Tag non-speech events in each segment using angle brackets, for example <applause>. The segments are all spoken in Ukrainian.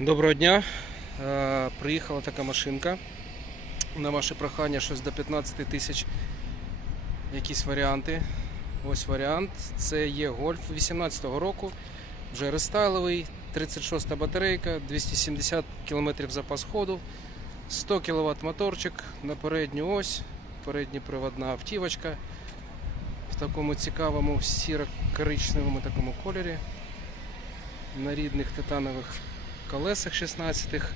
Доброго дня. Е, Приїхала така машинка. На ваше прохання щось до 15 тисяч якісь варіанти. Ось варіант. Це є гольф 18-го року. Вже рестайловий, 36 батарейка, 270 км запас ходу, 100 кВт моторчик на передню ось, передня приводна автівочка в такому цікавому сіро-коричневому такому кольорі. На рідних титанових колесах 16-х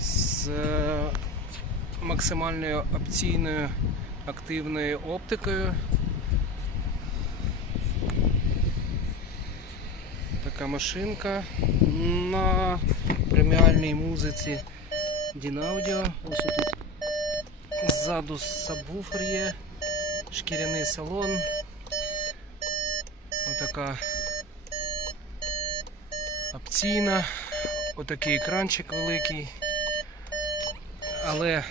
з е, максимальною опційною активною оптикою. Така машинка на преміальній музиці Дінаудіо. Ось тут ззаду сабвуфер є, шкіряний салон. Отака опційна, отакий екранчик великий, але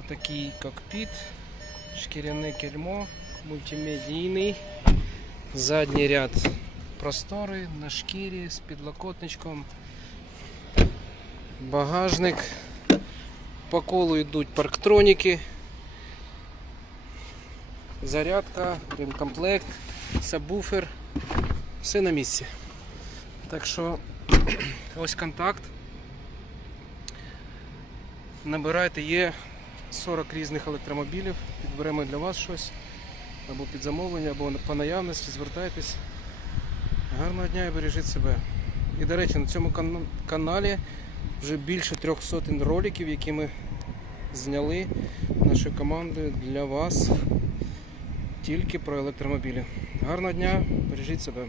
отакий кокпіт, шкіряне кельмо, мультимедійний, задній ряд простори на шкірі з підлокотничком, багажник, по колу йдуть парктроніки, зарядка, ремкомплект, сабвуфер, все на місці. Так що <clears throat> ось контакт. Набирайте, є 40 різних електромобілів, підберемо для вас щось, або під замовлення, або по наявності, звертайтесь. Гарного дня і бережіть себе. І до речі, на цьому кан- каналі вже більше трьох сотень роликів, які ми зняли нашою командою для вас тільки про електромобілі. Гарного дня, бережіть себе.